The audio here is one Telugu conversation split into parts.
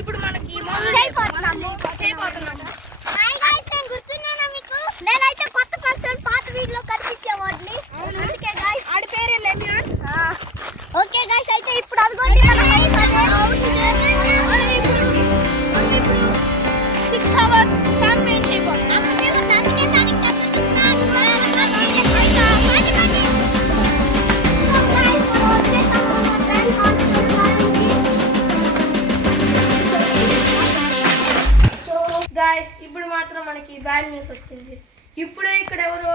ఇప్పుడు మనకి గుర్తున్నానా మీకు? నేనైతే కొత్త పర్సన్ పాత వీడియోలో కనిపించేవాడిని. అందుకే గైస్ ఆడి పేరే లెమియన్. ఓకే గైస్ అయితే ఇప్పుడు అనుకోండి మనం 6 hours క్యాంపెయిన్ చేయబోతున్నాం. గైస్ ఇప్పుడు మాత్రం మనకి బ్యాడ్ న్యూస్ వచ్చింది. ఇప్పుడే ఇక్కడ ఎవరో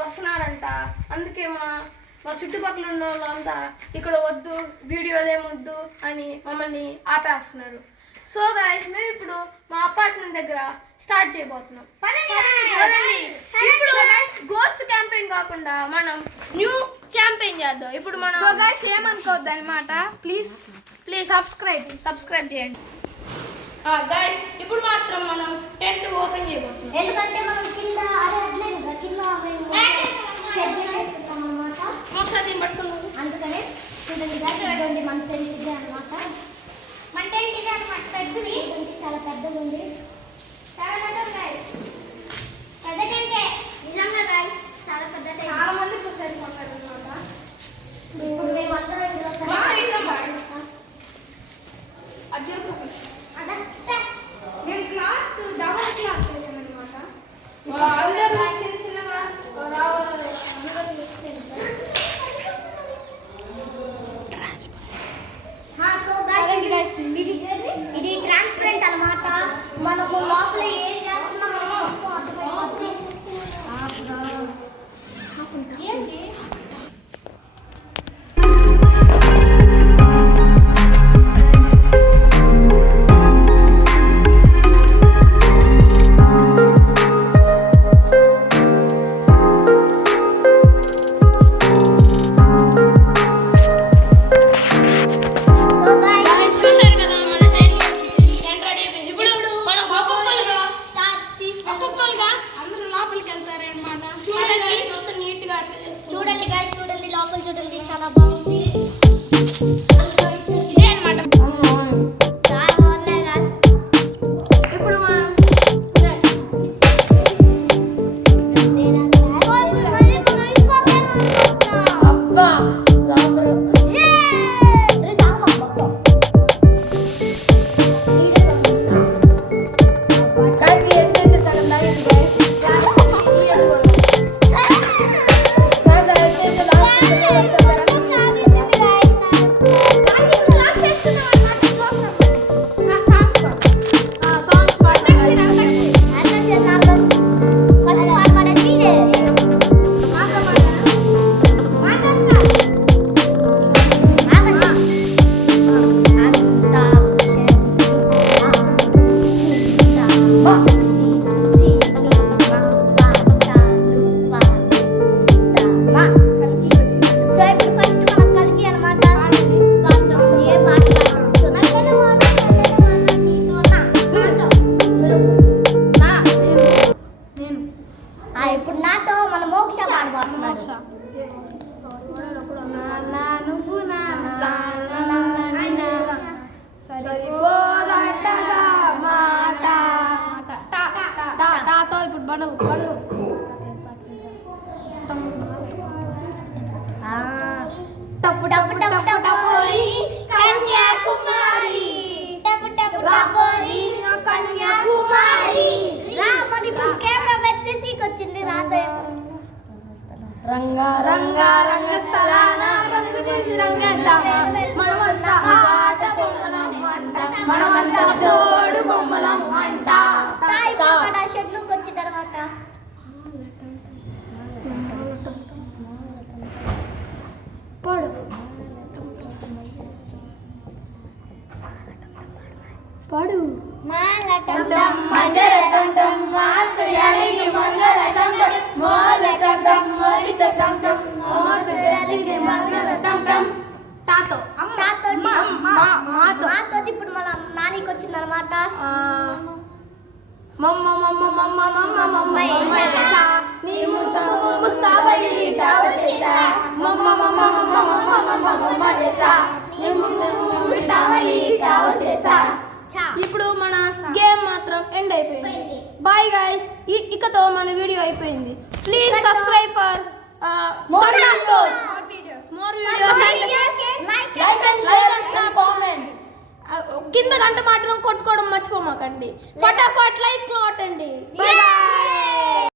వస్తున్నారంట. అందుకే మా చుట్టుపక్కల ఉన్న వాళ్ళంతా ఇక్కడ వద్దు, వీడియోలు ఏమొద్దు అని మమ్మల్ని ఆపేస్తున్నారు. సో గైస్ మేము ఇప్పుడు మా అపార్ట్మెంట్ దగ్గర స్టార్ట్ చేయబోతున్నాం. ఇప్పుడు గోస్ట్ క్యాంపెయిన్ కాకుండా మనం న్యూ క్యాంపెయిన్ చేద్దాం. ఇప్పుడు మనం ఏమనుకోవద్దు అనమాట. ప్లీజ్ సబ్స్క్రైబ్ చేయండి గైస్. ఇప్పుడు మాత్రం మనం టెంట్ ఓపెన్ చేయబోతున్నాం. ఎందుకంటే మనం కింద అందుకనే చూడండి మన టెంట్ ఇదే అనమాట. మన టెంట్ ఇదే అనమాట. పెద్దది, చాలా పెద్దది ఉంది. చాలా పెద్దది గైస్, పెద్ద టెంటే నిజంగా గైస్, చాలా పెద్ద టెంట్. చాలా మంది సరిపోతారు అనమాట. ఇప్పుడు మేము అందరం నేను క్లాత్ డబల్ క్లాత్ చేశాను అనమాట. అందరూ చిన్న చిన్నగా రావాలి. ఇది ట్రాన్స్పరెంట్ అనమాట. మనము లోపల ఏం చేస్తున్నాం ఏంటి రంగా రంగా రంగస్థలాన రంగు చేసి రంగేద్దామా, మనమంతా ఆట బొమ్మలం అంట, మనమంతా జోడు బొమ్మలం అంట. షెడ్లోకి వచ్చిన తర్వాత పడు పడు మాలటం మందరటం మాతు యాడికి మందరటం మోలటం మోలిటం మోతు యాడికి మందరటం తాతో తాతో మాతో ఇప్పుడు మన నానికి వచ్చిందన్నమాట. మమ్మ మమ్మ గైస్ ఇకతో మన వీడియో అయిపోయింది. Please subscribe for more videos like and comment. కింద గంట మాత్రం కొట్టుకోవడం మర్చిపోమాకండి. ఫటాఫట్ లైక్ కొట్టండి. By by.